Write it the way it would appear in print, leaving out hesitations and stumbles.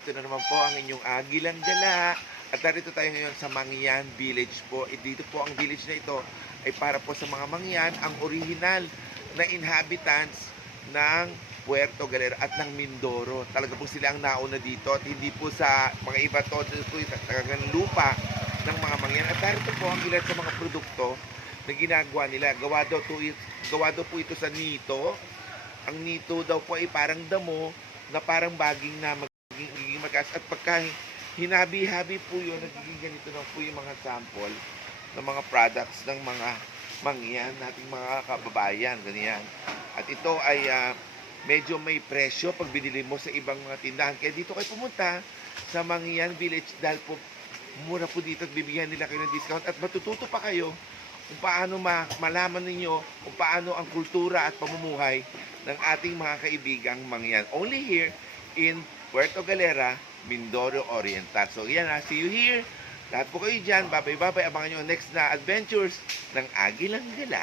Ito na naman po ang inyong Agilang Gala. At narito tayo ngayon sa Mangyan Village po. Dito po ang village na ito ay para po sa mga Mangyan, ang original na inhabitants ng Puerto Galera at ng Mindoro. Talaga po sila ang nauna dito at hindi po sa mga iba to. Ito po yung talagang lupa ng mga Mangyan. At narito po ang ilan sa mga produkto na ginagawa nila. Gawa daw po ito sa nito. Ang nito daw po ay parang damo na parang baging na magiging magas. At pagka hinabi-habi po yun, nagiging ganito na po yung mga sample ng mga products ng mga Mangyan, nating mga kababayan, ganyan. At ito ay medyo may presyo pag binili mo sa ibang mga tindahan. Kaya dito kayo pumunta sa Mangyan Village dahil po mura po dito at bibigyan nila kayo ng discount at matututo pa kayo kung paano malaman ninyo kung paano ang kultura at pamumuhay ng ating mga kaibigang Mangyan. Only here in Puerto Galera, Mindoro Oriental. So yan see you here. Lahat po kayo dyan. Bye-bye. Abangan nyo ang next na adventures ng Agilang Gala.